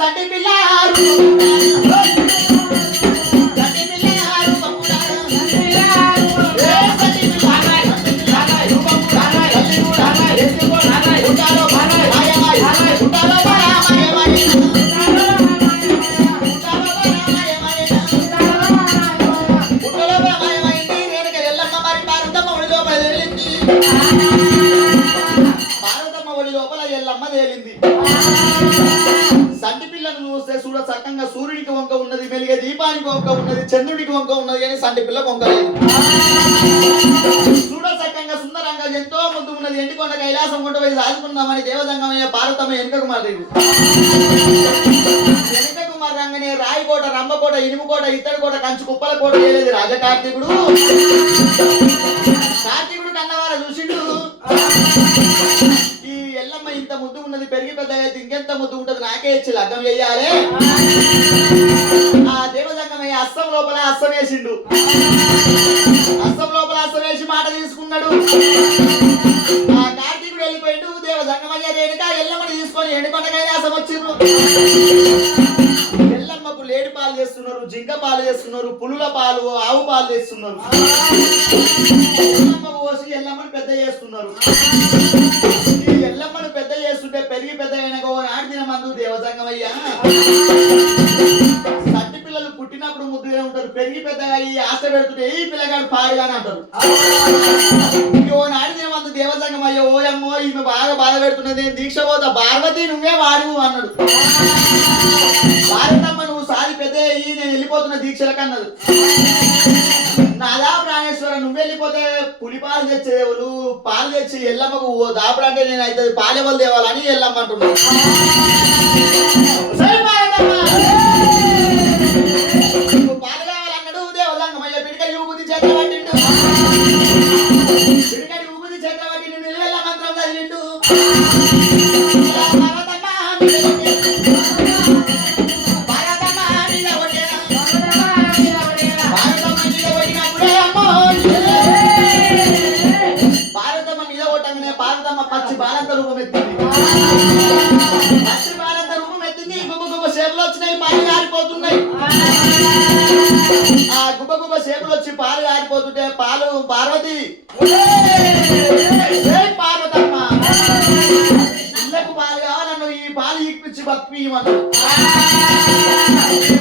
సంటి పిల్ల భారతమ్మ ఒడి లోపల ఎల్లమ్మ తేలింది. సంటి పిల్లను చూస్తే చూడ చక్కగా సూర్యుడికి వంక ఉన్నది, వెలిగే దీపానికి వంక ఉన్నది, చంద్రుడికి వంక ఉన్నది, కానీ సంటి పిల్ల వంక లేదు. చూడ చక్కగా సుందరంగా ఎంతో ముందు ఉన్నది. ఎండికొండ కైలాసం కొండ పోయి సాదుకుందామని దేవదంగమయ్య భారతమ్మ వెనుకకు మారేది. వెనుకకు మరంగానే రాయికోట, రంభకోట, ఇనుముకోట, ఇత్తడికోట, కంచు కుప్పల కోట చేయలేదు రాజకార్తీకుడు. కార్తీకుడు కన్నవార చూసిండు. ఈ ఎల్లమ్మ ఇంత ముద్దు ఉన్నది, పెరిగి పెద్దగా అయితే ఇంకెంత ముద్దు ఉంటది, నాకే ఇచ్చి లగ్గం చెయ్యాలి. ఆ దేవదంగమయ్య అస్సం లోపల అస్సం వేసిండు. అస్సం లోపల అస్సం వేసి మాట తీసుకున్నాడు. ఆ కార్తీకుడు వెళ్ళిపోయిండు. దేవదంగమయ్య రేణుక ఎల్లమ్మని తీసుకొని ఎండుకొండ కైలాసం వచ్చిండ్రు. ఎల్లమ్మకు లేడి పాలు చేస్తున్నారు, జింక పాలు చేస్తున్నారు, పులుల పాలు, ఆవు పాలు చేస్తున్నారు. ఎల్లమ్మ పోసి ఎల్లమ్మని పెద్ద చేస్తున్నారు. ఈ ఎల్లమ్మను పెద్ద చేస్తుంటే పెరిగి పెద్ద అయినాక ఆడిన మందు దేవదంగమయ్య సంటి పిల్లలు పుట్టినప్పుడు ముద్దుగా ఉంటారు, పెరిగి పెద్దగా ఈ ఆశ పెడుతుంటే ఈ పిల్లగాడు పాడుగాని అంటారు. ఓ నాడిన మందు దేవదంగమయ్య ఓయమ్మో ఈమె బాగా బాధ పెడుతున్నది, దీక్ష పోతా పార్వతి నువ్వే వాడు అన్నాడు. భారతమ్మ నువ్వు సాది పెద్ద అయ్యి నేను వెళ్ళిపోతున్న దీక్షలకు అన్నది. నాదా ప్రాణేశ్వర నువ్వు వెళ్ళిపోతే పులిపాలు తెచ్చేదేవులు పాలు తెచ్చి ఎల్లమ్మకు దాపుడు అంటే నేను అయితే పాలెవలు తేవాలని ఎల్లమ్మ అంటున్నాను. పాలు కావాలన్నాడు దేవదంగమయ్య. పిడికడి ఊపిది చేత పట్టిండు. పిడికడి ఊపిది చేత పట్టిండు. నిలువెల్ల మంత్రం చదివిండు. పచ్చి బాలంత రూపం ఎత్తింది. పచ్చి బాలంత రూపం ఎత్తింది. గుబ్బ గుబ్బ సేపులు వచ్చినాయి, పాలు గారిపోతున్నాయి. ఆ గుబ్బ గుబ్బ సేపులు వచ్చి పాలు గారిపోతుంటే పాలు పార్వతి పార్వతమ్మ ఇళ్ళకు పాలు కావాలన్న ఈ పాలు ఈకిచ్చి బతికియమన్నాడు.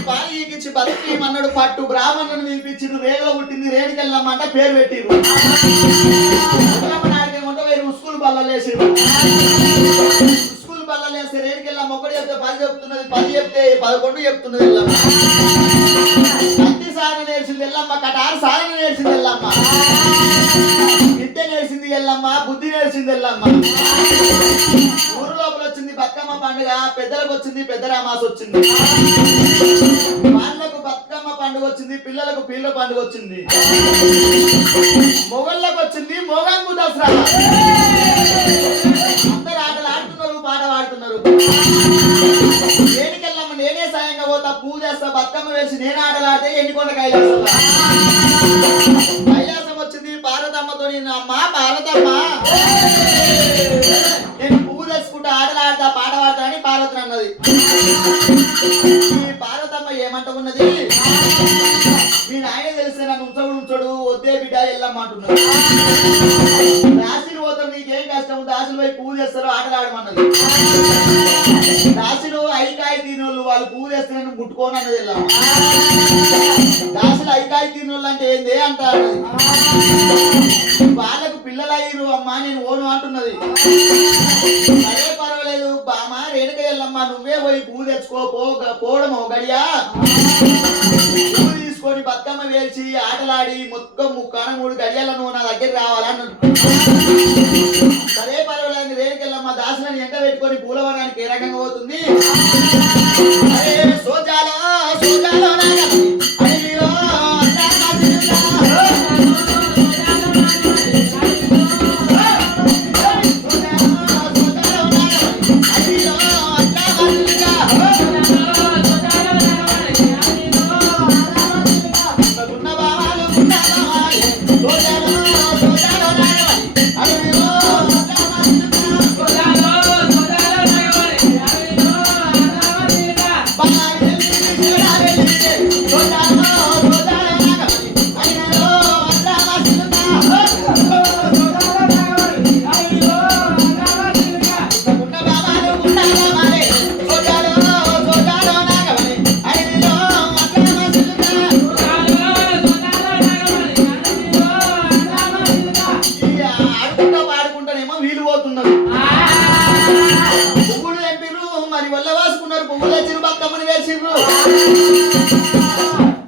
పాలు ఈకిచ్చి బతికియమన్నాడు. పట్టు బ్రాహ్మణులను పిలిపించిండు. రేగలో పుట్టింది రేణుకెళ్ళమ్మంట పేరు పెట్టిరు. స్కూల్ బల్లలేసారు. స్కూల్ బల్లలేస్తే రేణుకెళ్ళమ్మ ఒకటి చెప్తే 10 చెప్తున్నది, 10 చెప్తే 11 చెప్తున్నది. ప్రతిసారి పాలన నేర్చింది ఎల్లమ్మ, కటారు సాధన నేర్చింది ఎల్లమ్మ, విద్య నేర్చింది ఎల్లమ్మ, బుద్ధి నేర్చింది ఎల్లమ్మ. ఊరు లోపల వచ్చింది బతుకమ్మ పండుగ, పెద్దలకు వచ్చింది పెద్ద రామాసు వచ్చింది, వాళ్ళకు బతుకమ్మ పండుగ వచ్చింది, పిల్లలకు పీళ్ళ పండుగ వచ్చింది, మొగళ్ళకు వచ్చింది మొగంగు దసరా. అందరు ఆటలు ఆడుతున్నారు, పాట పాడుతున్నారు. దేనికెళ్ళమ్మ నేనే సాయంగా పోతా, పూజ చేస్తా, బతుకమ్మ వేసి నేను ఆటలు ఆడితే ఎండికొండ కైలాసం. కైలాసం వచ్చింది పార్వతమ్మతో, అమ్మ పార్వతమ్మ నేను పువ్వు తెచ్చుకుంటా, ఆటలు ఆడతా, పాట పాడతా అని పార్వతి అన్నది. ఈ పార్వతమ్మ ఏమంట ఉన్నది, మీ నాయన తెలిస్తే నన్ను ఉంచడు వద్దే బిడ్డ ఎల్లమ్మ అంటున్నాడు. దాసులు పోతారు, నీకేం కష్టం, దాసులు పోయి పూజ చేస్తారు, ఆటలు ఆడమన్నది. దాసులు ఐకాయ తినోళ్ళు, వాళ్ళు పూజ చేస్తే నన్ను ముట్టుకోను అన్నది ఎల్లమ్మ. దాసులు ఐకాయ తినోళ్ళు అంటే ఏంది అంటారు. వాళ్ళకు పిల్లలు అయ్యారు అమ్మా, నేను ఓను అంటున్నది. అదే పర్వాలేదు బామ రేణుక ఎల్లమ్మ, నువ్వే పోయి పూజ తెచ్చుకో, పోవడం గడియా పూజ తీసుకొని బతుకమ్మ వేల్చి ఆటలాడి మొత్తం 3 గడియాల నువ్వు నా దగ్గర రావాలని. సరే పర్వాలేదు రేణుకెళ్ళమ్మ దాసులను ఎంట పెట్టుకొని పూలవనానికి ఏ రకంగా పోతుంది. అరే సోజాలో సోజాలో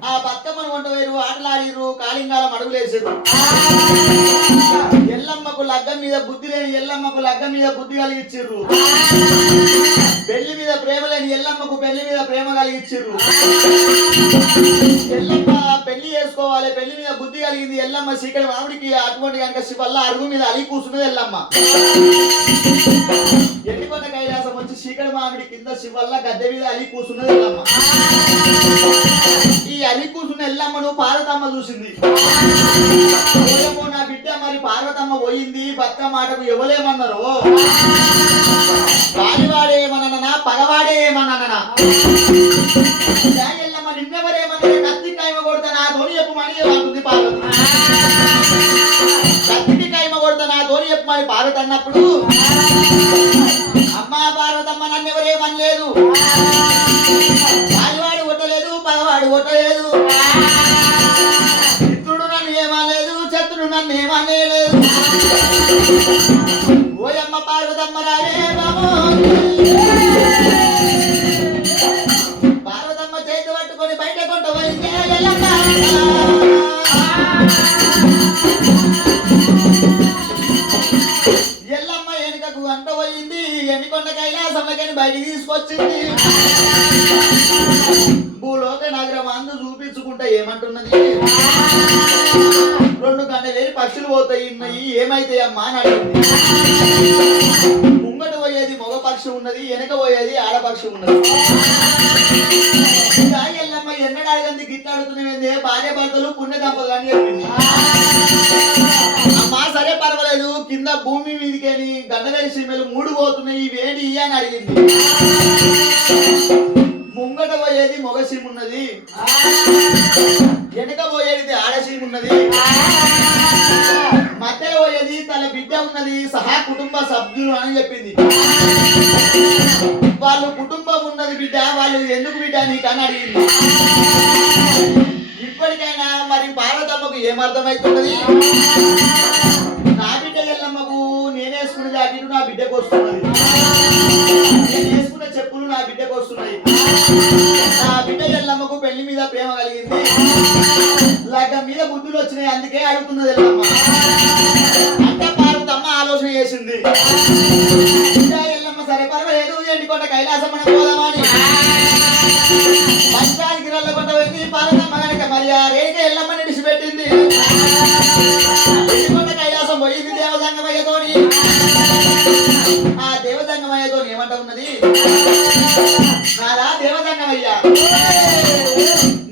ఆ బతుకమ్మను వంట వేరు, ఆటలాడిరు, కాళింగాల మడుగులేసారు. ఎల్లమ్మకు లగ్గం మీద బుద్ధి లేని ఎల్లమ్మకు లగ్గం మీద బుద్ధి కలిగించారు. పెళ్లి మీద ప్రేమ లేని ఎల్లమ్మకు పెళ్లి మీద ప్రేమ కలిగించారు. ఎల్లమ్మ పెళ్లి చేసుకోవాలి, పెళ్లి మీద బుద్ధి కలిగింది ఎల్లమ్మ. చీకటి మామిడికి అటువంటి కనుక వల్ల అడుగు మీద అలి కూర్చున్నది ఎల్లమ్మ. ఎండికొండ కైలాసం వచ్చి చీకటి మామిడి కింద శివల్ల గద్దె మీద అలి కూర్చున్నది ఎల్లమ్మ. ఈ అలి కూర్చున్న ఎల్లమ్మను పార్వతమ్మ చూసింది. నా బిడ్డ మరి పార్వతమ్మ పోయింది, బతుకమ్మ ఆటకు ఎవలేమన్నారు, వాడివాడే ఏమన్నా పగవాడే ఏమన్నా, ఎల్లమ్మ నిన్నెవరేమన్నా కత్తి కైమ కొడతా నా ధోని చెప్పమని అంటుంది పార్వతి. కత్తికి కైమ కొడతా నా ధోని చెప్పమని పార్వతి అన్నప్పుడు, అమ్మా పార్వతమ్మ నన్నెవరేమనలేదు, వాడివాడు కొట్టలేదు, పగవాడు కొట్టలేదు, మిత్రుడు నన్ను ఏమనలేదు, శత్రుడు నన్ను ఏమనలేదు. ఓయమ్మ పార్వతమ్మ రావే బాబు. పార్వతమ్మ చేతి పట్టుకొని బయట కొంట పోయింది ఎల్లమ్మ. ఎల్లమ్మ వెనుకకు అంట పోయింది, ఎండికొండ కైలాసంలోకి బయటికి తీసుకొచ్చింది. భూలోక నగరం అందు చూపించుకుంటా ఏమంటున్నది, 2 గంటలేని పక్షులు పోతాయి ఏమైతాయి అమ్మా అని అడిగింది. ముంగట పోయేది మగ పక్షి ఉన్నది, వెనక పోయేది ఆడపక్షి ఉన్నది. ఎల్లమ్మ ఎన్నడ అడగంది గిట్ల అడుగుతున్నాయి, భార్య భర్తలు పుణ్య దంపతులు అని చెప్పింది. అమ్మా సరే పర్వాలేదు, కింద భూమి మీదకేని గండవేలి సీమలు 3 పోతున్నాయి, వేడి అని అడిగింది. ముంగట పోయేది మొగ సీమ ఉన్నది, వెనక పోయేది ఆడసీమ ఉన్నది, మధ్యలో పోయేది తన బిడ్డ ఉన్నది సహా కుటుంబ సభ్యులు అని చెప్పింది. వాళ్ళు కుటుంబం ఉన్నది బిడ్డ, వాళ్ళు ఎందుకు బిడ్డ నీకు అని అడిగింది. ఇప్పటికైనా మరి పార్వతమ్మకు ఏమర్థమవుతున్నది, నా బిడ్డ ఎల్లమ్మకు నేనేసుకునే జాకెట్ నా బిడ్డకు వస్తున్నది, నేను వేసుకున్న చెప్పులు నా బిడ్డకు వస్తున్నాయి, నా బిడ్డ ఎల్లమ్మకు పెళ్లి మీద ప్రేమ కలిగింది, లగ్గం మీద బుద్ధులు వచ్చినాయి అందుకే అడుగుతున్నది ఎల్లమ్మ అంటే పార్వతమ్మ ఆలోచన చేసింది ఇంకా ఎల్లమ్మ సరే పర్వాలేదు ఎండికొండ కైలాసం మనం పోదామని పంచానికి రల్లకొండ పోయింది పార్వతమ్మ కనుక మరి ఆ రేఖ ఎల్లమ్మని విడిచిపెట్టింది ఎండికొండ కైలాసం పోయింది దేవసంగమయ్యతోని ఆ దేవసంగమయ్యతోని ఏమంట ఉన్నది నాదా దేవసంగమయ్యా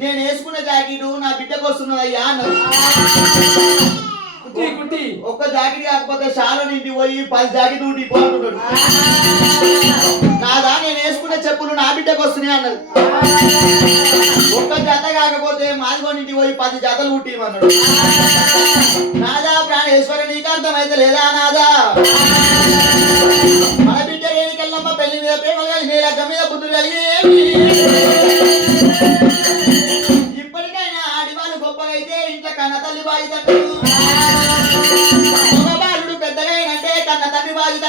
నేను వేసుకున్న జాకెట్ నా బిడ్డకు వస్తున్నదయ్యా అన్నది ఒక్క జాకెట్ కాకపోతే చాలా నింటి పోయి 10 జాకెట్ ఉండి పోతున్నాడు నాదా నేను వేసుకున్న చెప్పులు నా బిడ్డకు వస్తున్నాయి అన్నది ఒక్క జత కాకపోతే మాదిగో నింటి పోయి 10 జతలు కుట్టిమన్నాడు నాదా ప్రాణేశ్వర నీకు అర్థమైతే లేదా నాదా మన బిడ్డ రేణికెళ్ళమ్మ పెళ్లి మీద ప్రేమలు కలిగి లగ్గ మీద బుద్ధులు కలిగి ఇప్పటికైనా ఆడివాళ్ళు గొప్పగా అయితే ఇంట్లో కన్న తల్లి బాధ్యత బాలుడు పెద్దగా అయినంటే కన్న తండ్రి బాధ్యత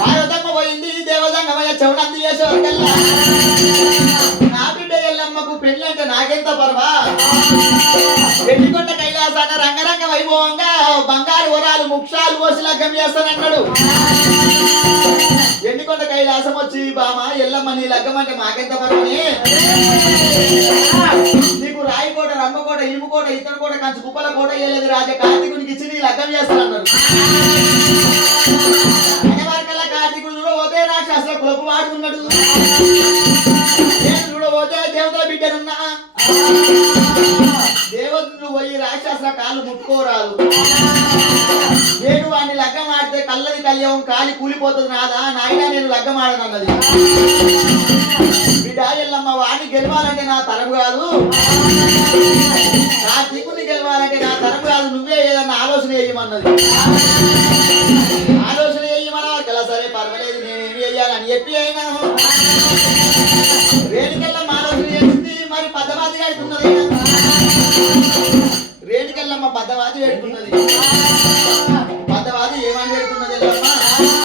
పార్వతమ్మ పోయింది దేవదంగమయ్య చౌనంది చేసేవారికల్లా నా బిడ్డ ఎల్లమ్మకు పెళ్లి అంటే నాకెంత పర్వా ఎండికొండ కైలాసాన రంగరంగ వైభవంగా బంగారు వరాలు ముక్షాలు పోసి లగ్గం చేస్తానన్నాడు ఎండికొండ కైలాసం వచ్చి బామ ఎల్లమ్మ నీ లగ్గం అంటే మాకెంత పర్వని నీకు రాయికోట రంగకోట ఇనుముకోట ఇతర కోట కంచు కుప్పల కోట వేయలేదు రాజా కార్తీకునికి ఇచ్చి నీ లగ్గం చేస్తానన్నాడు అనేవారికల్లా కార్తీకుడు చూడబోతే రాక్షసుల కులపు వాడుతున్నాడు నేను చూడబోతే దేవతల బిడ్డనున్నా దేవతలు పోయి రాక్షసుల కాళ్ళు ముట్టుకోరాదు నేను వాడిని లగ్గం ఆడితే కళ్ళని కళ్యాణం కాలి కూలిపోతుంది నాదా నాయన నేను లగ్గం ఆడనన్నది బిడ్డ ఎల్లమ్మ వాడిని గెలవాలంటే నా తరం కాదు నా దిగుని గెలవాలంటే నా తరం కాదు నువ్వే ఏదన్నా ఆలోచన చేయమన్నది ఆలోచన చేయమన్నా కదా సరే పర్వాలేదు నేనేమి చెయ్యాలని చెప్పి అయినా రేణికెళ్ళమ్మ ఆలోచన చేసింది మరి పద్దవాది కడుతున్నది రేణికెళ్ళమ్మ పద్దవాది పెడుతున్నది పద్దవాది ఏమని పెడుతున్నది